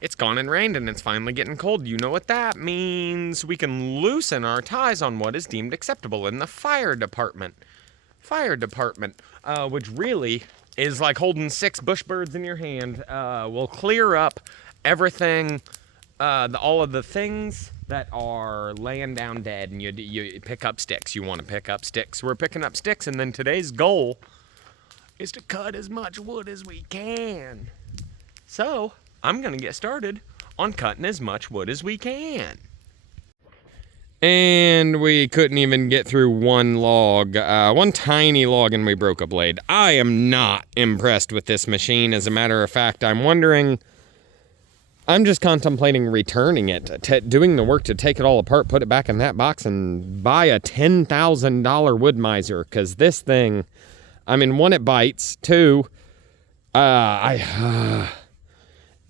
It's gone and rained and it's finally getting cold. You know what that means? We can loosen our ties on what is deemed acceptable in the fire department. Which really is like holding 6 bush birds in your hand. Will clear up everything, all of the things that are laying down dead, and you pick up sticks. You want to pick up sticks. We're picking up sticks, and then today's goal is to cut as much wood as we can. So I'm gonna get started on cutting as much wood as we can. And we couldn't even get through one log, one tiny log, and we broke a blade. I am not impressed with this machine. As a matter of fact, I'm just contemplating returning it, doing the work to take it all apart, put it back in that box, and buy a $10,000 wood miser, because this thing, I mean, 1, it bites, 2,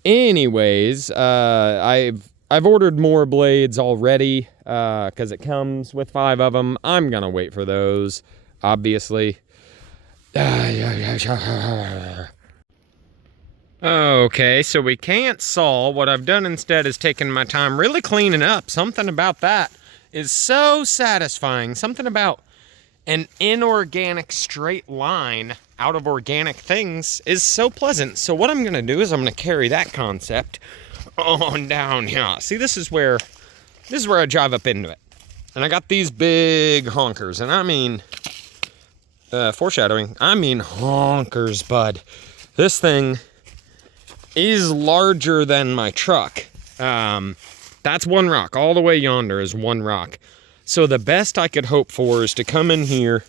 anyways, I've ordered more blades already, because it comes with 5 of them. I'm gonna wait for those, obviously. Okay, so we can't saw. What I've done instead is taken my time really cleaning up. Something about that is so satisfying. Something about an inorganic straight line out of organic things is so pleasant. So what I'm gonna do is I'm gonna carry that concept on down here. See, this is where I drive up into it. And I got these big honkers, and I mean, foreshadowing, I mean honkers, bud. This thing is larger than my truck. That's one rock. All the way yonder is one rock. So the best I could hope for is to come in here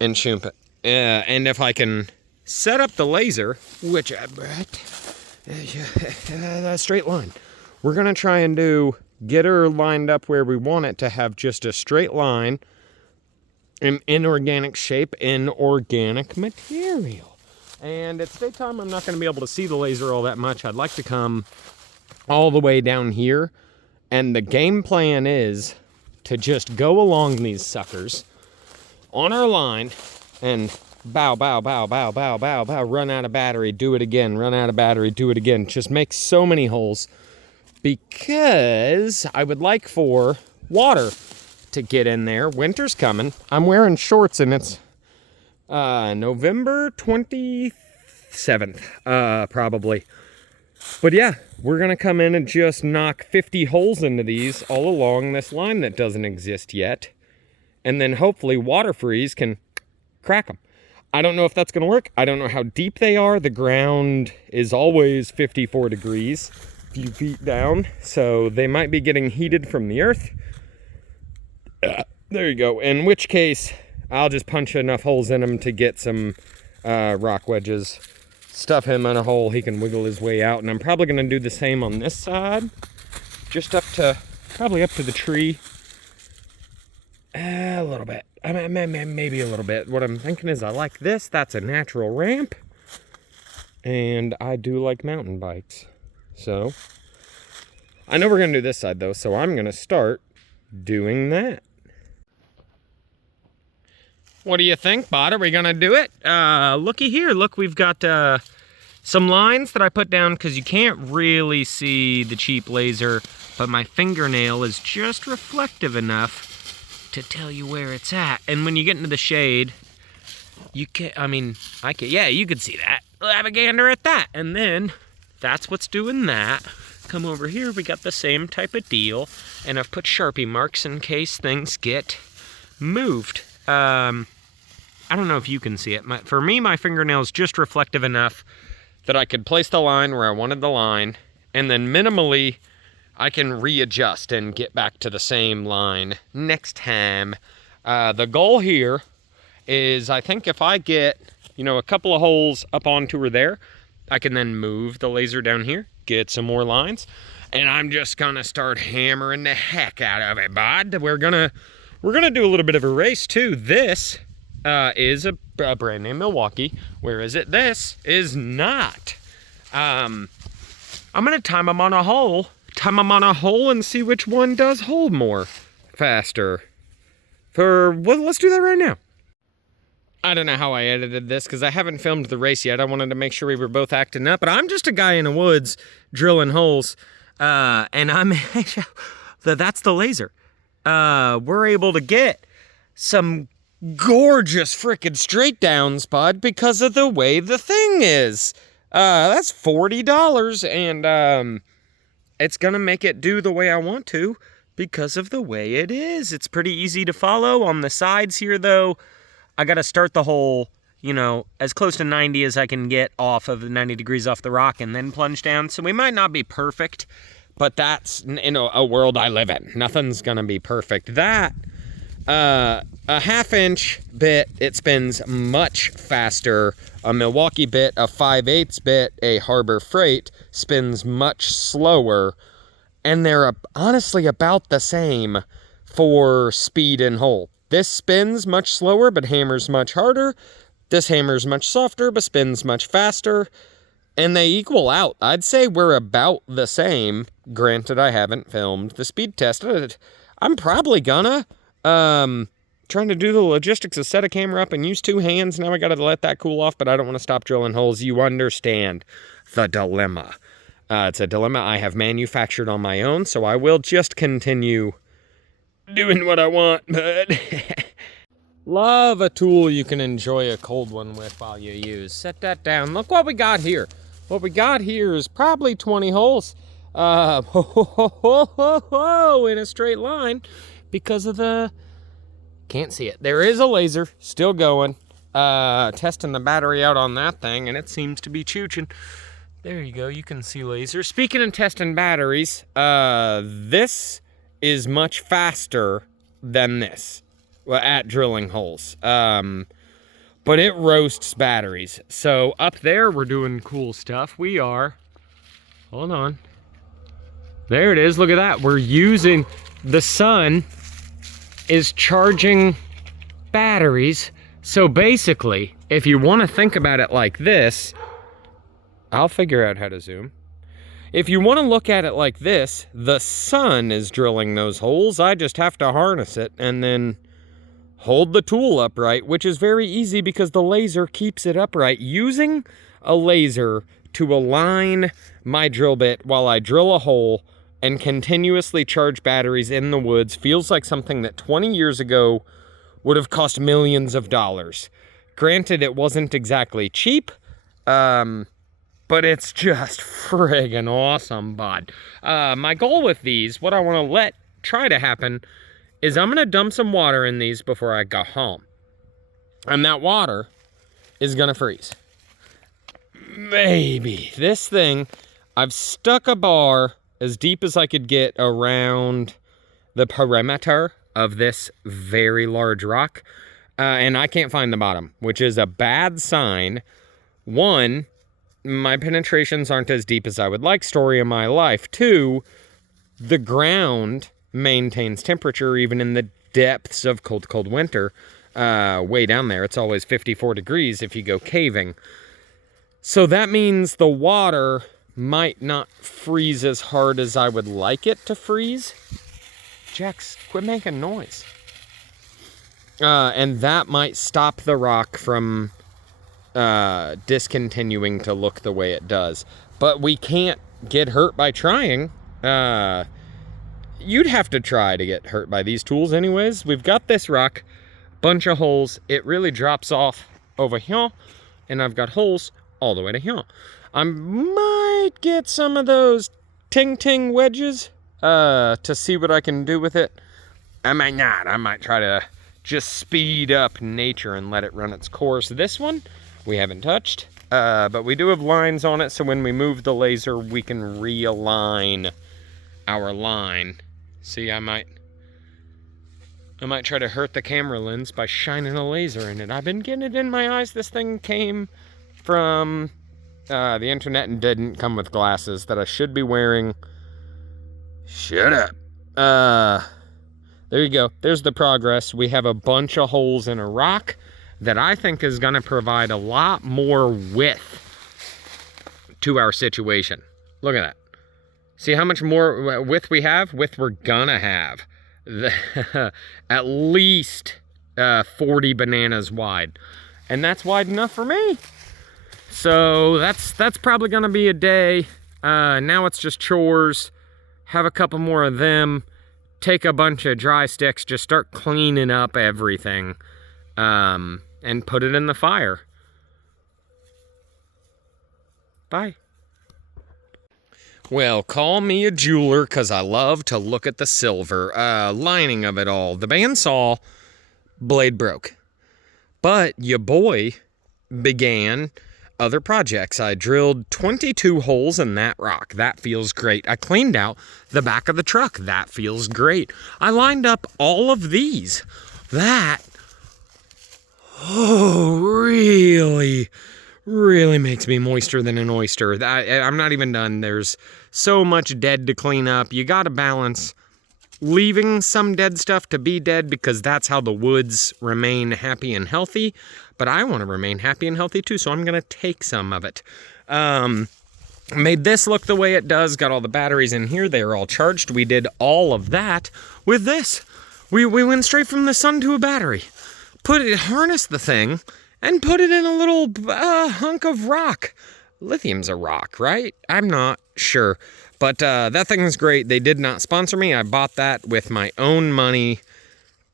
and shoot it. And if I can set up the laser, which a straight line. We're gonna try and get her lined up where we want it to have just a straight line, an inorganic shape, in organic material. And at daytime, I'm not going to be able to see the laser all that much. I'd like to come all the way down here. And the game plan is to just go along these suckers on our line and bow, bow, bow, bow, bow, bow, bow, run out of battery, do it again, run out of battery, do it again. Just make so many holes, because I would like for water to get in there. Winter's coming. I'm wearing shorts, and it's November 27th, probably. But yeah, we're gonna come in and just knock 50 holes into these all along this line that doesn't exist yet. And then hopefully water freeze can crack them. I don't know if that's gonna work. I don't know how deep they are. The ground is always 54 degrees, a few feet down. So they might be getting heated from the earth. There you go. In which case, I'll just punch enough holes in him to get some rock wedges, stuff him in a hole, he can wiggle his way out, and I'm probably going to do the same on this side, just probably up to the tree, a little bit, maybe a little bit. What I'm thinking is I like this, that's a natural ramp, and I do like mountain bikes, so I know we're going to do this side though, so I'm going to start doing that. What do you think, bud? Are we gonna do it? Looky here. Look, we've got some lines that I put down because you can't really see the cheap laser, but my fingernail is just reflective enough to tell you where it's at. And when you get into the shade, you can, yeah, you can see that. We'll have a gander at that. And then that's what's doing that. Come over here, we got the same type of deal. And I've put Sharpie marks in case things get moved. I don't know if you can see it. For me, my fingernail is just reflective enough that I could place the line where I wanted the line, and then minimally I can readjust and get back to the same line next time. The goal here is, I think if I get, a couple of holes up onto her there, I can then move the laser down here, get some more lines, and I'm just gonna start hammering the heck out of it, bud. We're gonna do a little bit of a race too. This is a brand name Milwaukee. Where is it? This is not. I'm gonna time them on a hole. And see which one does hold more faster. Let's do that right now. I don't know how I edited this because I haven't filmed the race yet. I wanted to make sure we were both acting up, but I'm just a guy in the woods drilling holes. And I'm that's the laser. We're able to get some gorgeous frickin' straight downs, bud, because of the way the thing is. That's $40, and it's gonna make it do the way I want to because of the way it is. It's pretty easy to follow. On the sides here, though, I gotta start the hole, you know, as close to 90 as I can get off of 90 degrees off the rock and then plunge down. So we might not be perfect, but that's, you know, a world I live in. Nothing's gonna be perfect. That, a 1/2-inch bit, it spins much faster. A Milwaukee bit, a 5/8 bit, a Harbor Freight spins much slower. And they're honestly about the same for speed and hole. This spins much slower, but hammers much harder. This hammer's much softer, but spins much faster. And they equal out. I'd say we're about the same. Granted, I haven't filmed the speed test. I'm probably gonna. Trying to do the logistics of set a camera up and use 2 hands. Now I gotta let that cool off, but I don't want to stop drilling holes. You understand the dilemma. It's a dilemma I have manufactured on my own, so I will just continue doing what I want, but love a tool you can enjoy a cold one with while you use. Set that down. Look what we got here. What we got here is probably 20 holes. In a straight line because of the... Can't see it. There is a laser still going. Testing the battery out on that thing, and it seems to be chooching. There you go. You can see laser. Speaking of testing batteries, this is much faster than this at drilling holes. But it roasts batteries. So up there, we're doing cool stuff. We are. Hold on. There it is. Look at that. We're using the sun is charging batteries. So basically, if you want to think about it like this, I'll figure out how to zoom. If you want to look at it like this, the sun is drilling those holes. I just have to harness it and then hold the tool upright, which is very easy because the laser keeps it upright. Using a laser to align my drill bit while I drill a hole and continuously charge batteries in the woods feels like something that 20 years ago would have cost millions of dollars. Granted, it wasn't exactly cheap, but it's just friggin' awesome, bud. My goal with these, what I want to try to happen, is I'm going to dump some water in these before I go home. And that water is going to freeze. Maybe. This thing, I've stuck a bar as deep as I could get around the perimeter of this very large rock. And I can't find the bottom, which is a bad sign. One, my penetrations aren't as deep as I would like. Story of my life. Two, the ground maintains temperature even in the depths of cold winter. Way down there, it's always 54 degrees if you go caving. So that means the water might not freeze as hard as I would like it to freeze. Jax, quit making noise. And that might stop the rock from discontinuing to look the way it does. But we can't get hurt by trying. You'd have to try to get hurt by these tools anyways. We've got this rock, bunch of holes. It really drops off over here, and I've got holes all the way to here. I might get some of those ting-ting wedges to see what I can do with it. I might not. I might try to just speed up nature and let it run its course. This one, we haven't touched, but we do have lines on it, so when we move the laser, we can realign our line. See, I might try to hurt the camera lens by shining a laser in it. I've been getting it in my eyes. This thing came from the internet and didn't come with glasses that I should be wearing. Shut up. There you go. There's the progress. We have a bunch of holes in a rock that I think is going to provide a lot more width to our situation. Look at that. See how much more width we have? Width we're gonna have. At least 40 bananas wide. And that's wide enough for me. So that's probably gonna be a day. Now it's just chores. Have a couple more of them. Take a bunch of dry sticks. Just start cleaning up everything. And put it in the fire. Bye. Well, call me a jeweler, because I love to look at the silver lining of it all. The bandsaw blade broke. But your boy began other projects. I drilled 22 holes in that rock. That feels great. I cleaned out the back of the truck. That feels great. I lined up all of these. That, really makes me moister than an oyster. I'm not even done. There's so much dead to clean up. You gotta balance leaving some dead stuff to be dead, because that's how the woods remain happy and healthy. But I want to remain happy and healthy too, so I'm gonna take some of it. Made this look the way it does. Got all the batteries in here. They are all charged. We did all of that with this. We went straight from the sun to a battery. Harnessed the thing and put it in a little hunk of rock. Lithium's a rock, right? I'm not sure. But that thing is great. They did not sponsor me. I bought that with my own money.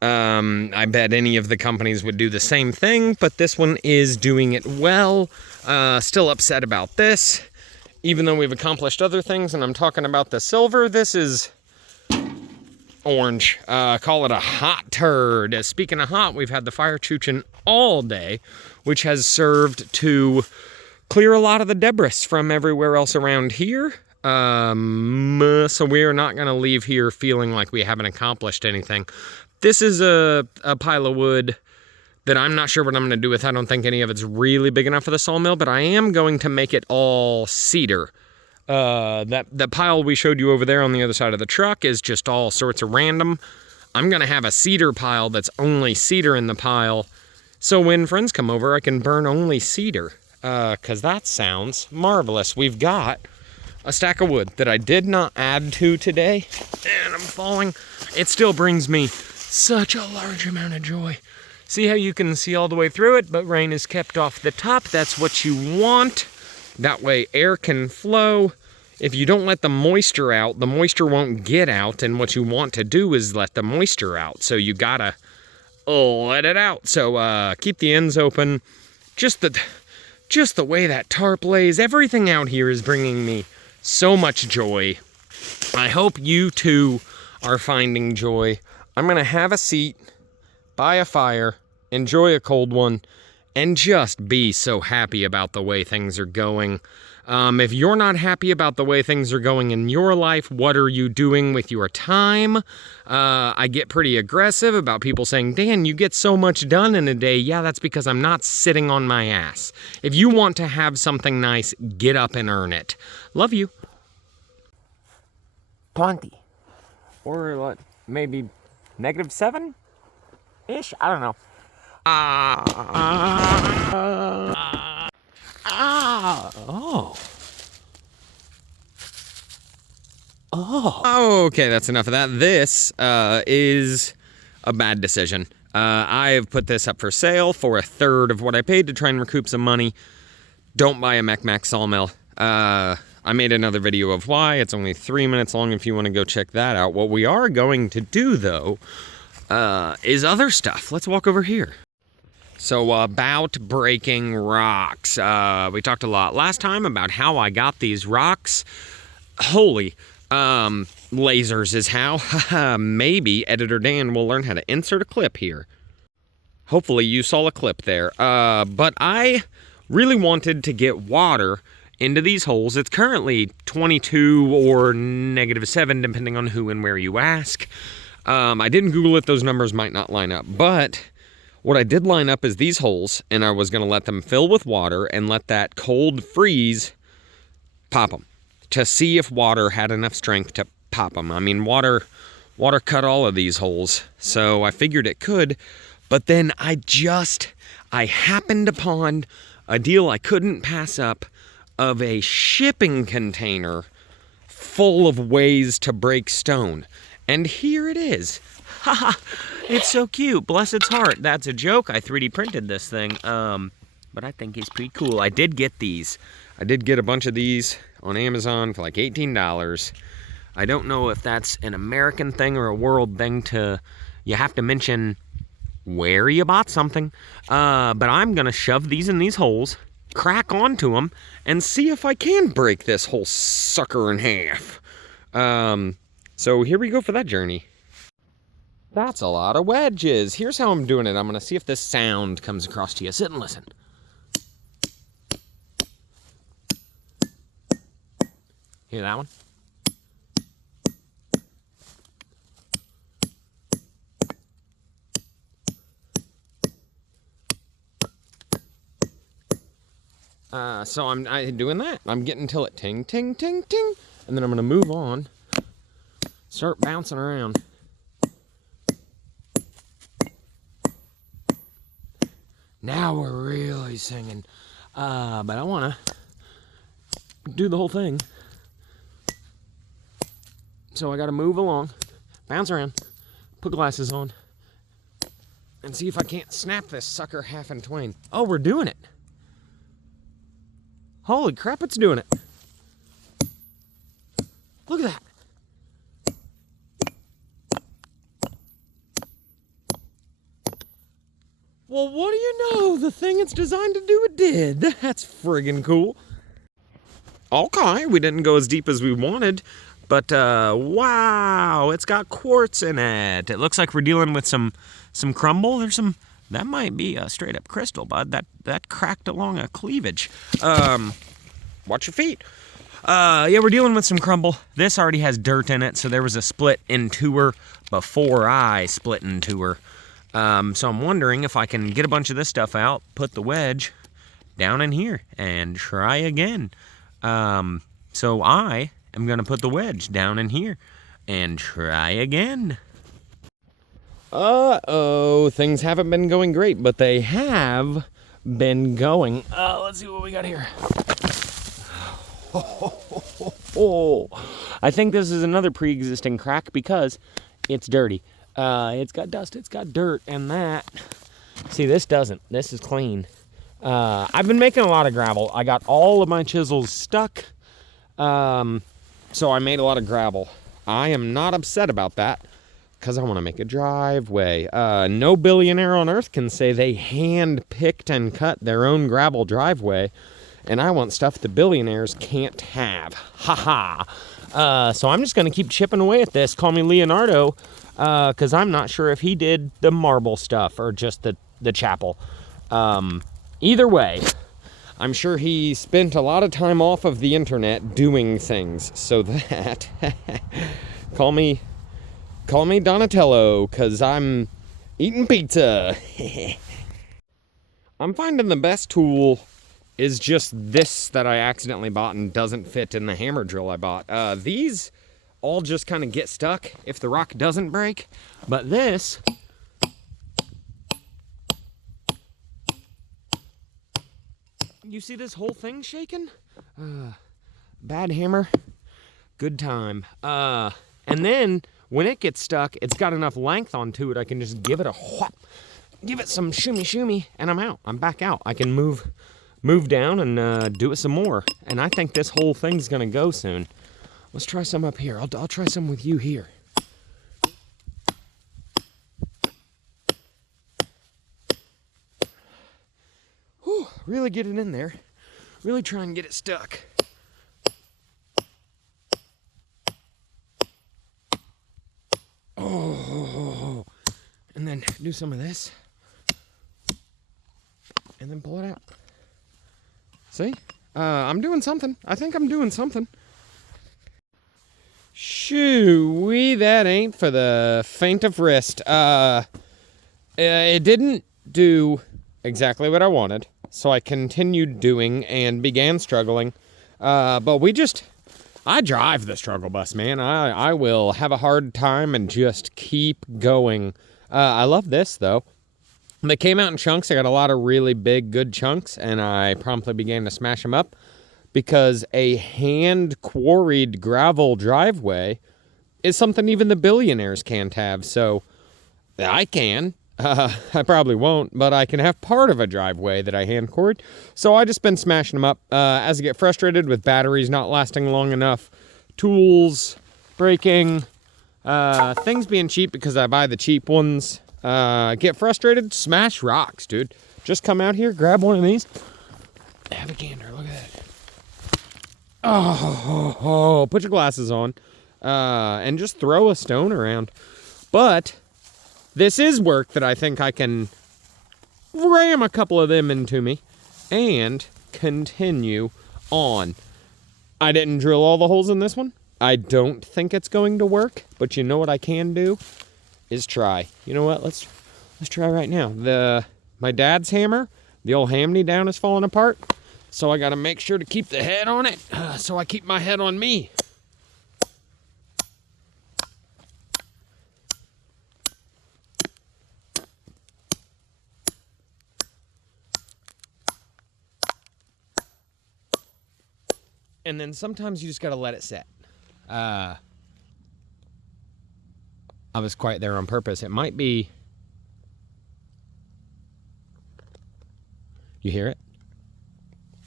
I bet any of the companies would do the same thing, but this one is doing it well. Still upset about this. Even though we've accomplished other things, and I'm talking about the silver, this is orange. Call it a hot turd. Speaking of hot, we've had the fire chooching all day, which has served to clear a lot of the debris from everywhere else around here. So we're not going to leave here feeling like we haven't accomplished anything. This is a pile of wood that I'm not sure what I'm going to do with. I don't think any of it's really big enough for the sawmill, but I am going to make it all cedar. That pile we showed you over there on the other side of the truck is just all sorts of random. I'm going to have a cedar pile that's only cedar in the pile. So when friends come over, I can burn only cedar. Because that sounds marvelous. We've got a stack of wood that I did not add to today, and I'm falling. It still brings me such a large amount of joy. See how you can see all the way through it, but rain is kept off the top. That's what you want. That way air can flow. If you don't let the moisture out, the moisture won't get out, and what you want to do is let the moisture out. So you gotta let it out. So keep the ends open. Just the way that tarp lays, everything out here is bringing me so much joy. I hope you too are finding joy. I'm gonna have a seat by a fire, enjoy a cold one, and just be so happy about the way things are going. If you're not happy about the way things are going in your life, what are you doing with your time? I get pretty aggressive about people saying, Dan, you get so much done in a day. Yeah, that's because I'm not sitting on my ass. If you want to have something nice, get up and earn it. Love you. 20. Or what, maybe -7-ish? I don't know. Okay, that's enough of that. This is a bad decision. I have put this up for sale for 1/3 of what I paid to try and recoup some money. Don't buy a Mac sawmill. I made another video of why. It's only 3 minutes long if you want to go check that out. What we are going to do, though, is other stuff. Let's walk over here. So about breaking rocks. We talked a lot last time about how I got these rocks. Holy, lasers is how. Maybe Editor Dan will learn how to insert a clip here. Hopefully you saw a clip there. But I really wanted to get water into these holes. It's currently 22 or -7, depending on who and where you ask. I didn't Google it. Those numbers might not line up. But what I did line up is these holes, and I was going to let them fill with water and let that cold freeze pop them to see if water had enough strength to pop them. I mean, water cut all of these holes, so I figured it could. But then I happened upon a deal I couldn't pass up of a shipping container full of ways to break stone. And here it is. Haha, it's so cute. Bless its heart. That's a joke. I 3D printed this thing. But I think it's pretty cool. I did get these. I did get a bunch of these on Amazon for like $18. I don't know if that's an American thing or a world thing you have to mention where you bought something. But I'm gonna shove these in these holes, crack onto them, and see if I can break this whole sucker in half. So here we go for that journey. That's a lot of wedges. Here's how I'm doing it. I'm gonna see if this sound comes across to you. Sit and listen. Hear that one? So I'm doing that. I'm getting till it ting, ting, ting, ting. And then I'm gonna move on. Start bouncing around. Now we're really singing. But I wanna do the whole thing. So I gotta move along, bounce around, put glasses on, and see if I can't snap this sucker half in twain. Oh, we're doing it. Holy crap, it's doing it. Look at that. Well, what do you know? The thing it's designed to do, it did. That's friggin' cool. Okay, we didn't go as deep as we wanted, but wow, it's got quartz in it. It looks like we're dealing with some crumble. There's some, that might be a straight up crystal, bud. That cracked along a cleavage. Watch your feet. Yeah, we're dealing with some crumble. This already has dirt in it, so there was a split into her before I split into her. So I'm wondering if I can get a bunch of this stuff out, put the wedge down in here, and try again. So I am going to put the wedge down in here and try again. Uh-oh, things haven't been going great, but they have been going. Let's see what we got here. I think this is another pre-existing crack because it's dirty. It's got dust, it's got dirt, and that. See, this doesn't. This is clean. I've been making a lot of gravel. I got all of my chisels stuck, so I made a lot of gravel. I am not upset about that because I want to make a driveway. No billionaire on earth can say they hand-picked and cut their own gravel driveway, and I want stuff the billionaires can't have. Ha-ha. So I'm just going to keep chipping away at this. Call me Leonardo, because I'm not sure if he did the marble stuff or just the chapel. Either way, I'm sure he spent a lot of time off of the internet doing things so that call me Donatello, because I'm eating pizza. I'm finding the best tool is just this that I accidentally bought and doesn't fit in the hammer drill I bought. These all just kind of get stuck if the rock doesn't break, but this, you see this whole thing shaking? Bad hammer, good time. And then when it gets stuck, it's got enough length onto it, I can just give it a whop, give it some shimmy, and I'm out. I'm back out. I can move down and do it some more. And I think this whole thing's gonna go soon. Let's try some up here. I'll try some with you here. Whew, really get it in there. Really try and get it stuck. Oh, and then do some of this. And then pull it out. See? I'm doing something. I think I'm doing something. Shoo-wee, that ain't for the faint of wrist. It didn't do exactly what I wanted, so I continued doing and began struggling. But I drive the struggle bus, man. I will have a hard time and just keep going. I love this, though. They came out in chunks. I got a lot of really big, good chunks, and I promptly began to smash them up because a hand-quarried gravel driveway is something even the billionaires can't have, so I can. I probably won't, but I can have part of a driveway that I hand cored. So I just been smashing them up. As I get frustrated with batteries not lasting long enough, tools breaking, things being cheap because I buy the cheap ones. Get frustrated, smash rocks, dude. Just come out here, grab one of these. Have a gander, look at that. Oh, put your glasses on, and just throw a stone around. But this is work that I think I can ram a couple of them into me and continue on. I didn't drill all the holes in this one. I don't think it's going to work, but you know what I can do is try. You know what? Let's try right now. My dad's hammer, the old hand-me-down, is falling apart. So I got to make sure to keep the head on it, so I keep my head on me. And then sometimes you just got to let it set. I was quiet there on purpose. It might be... You hear it?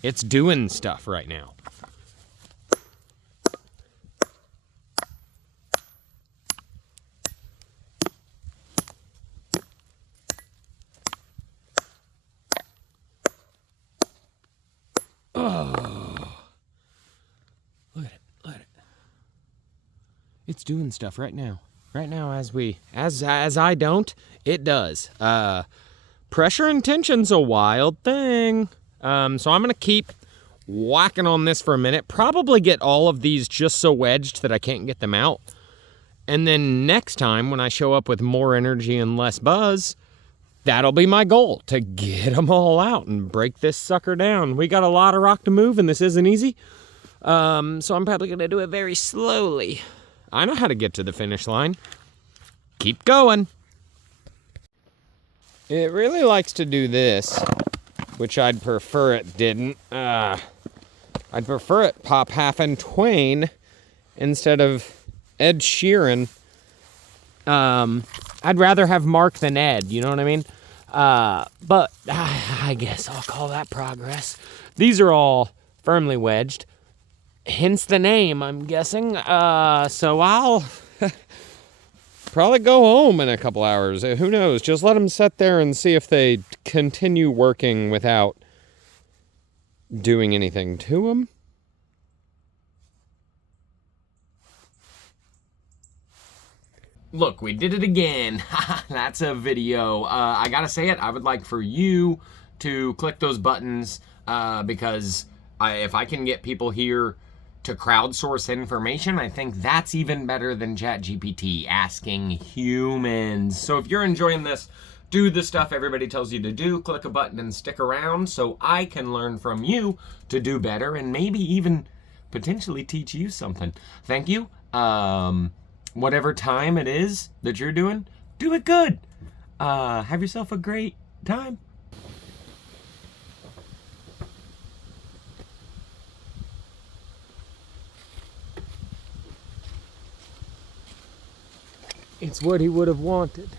It's doing stuff right now. Oh. Look at it. Look at it. It's doing stuff right now. Right now as I don't, it does. Pressure and tension's a wild thing. So I'm going to keep whacking on this for a minute. Probably get all of these just so wedged that I can't get them out. And then next time when I show up with more energy and less buzz, that'll be my goal, to get them all out and break this sucker down. We got a lot of rock to move and this isn't easy. So I'm probably going to do it very slowly. I know how to get to the finish line. Keep going. It really likes to do this, which I'd prefer it didn't. I'd prefer it pop half and twain instead of Ed Sheeran. I'd rather have Mark than Ed, you know what I mean? But I guess I'll call that progress. These are all firmly wedged, hence the name, I'm guessing. So I'll probably go home in a couple hours. Who knows? Just let them sit there and see if they continue working without doing anything to them. Look, we did it again. That's a video. I gotta say it, I would like for you to click those buttons because if I can get people here to crowdsource information, I think that's even better than ChatGPT asking humans. So if you're enjoying this, do the stuff everybody tells you to do. Click a button and stick around so I can learn from you to do better and maybe even potentially teach you something. Thank you. Whatever time it is that you're doing, do it good. Have yourself a great time. It's what he would have wanted.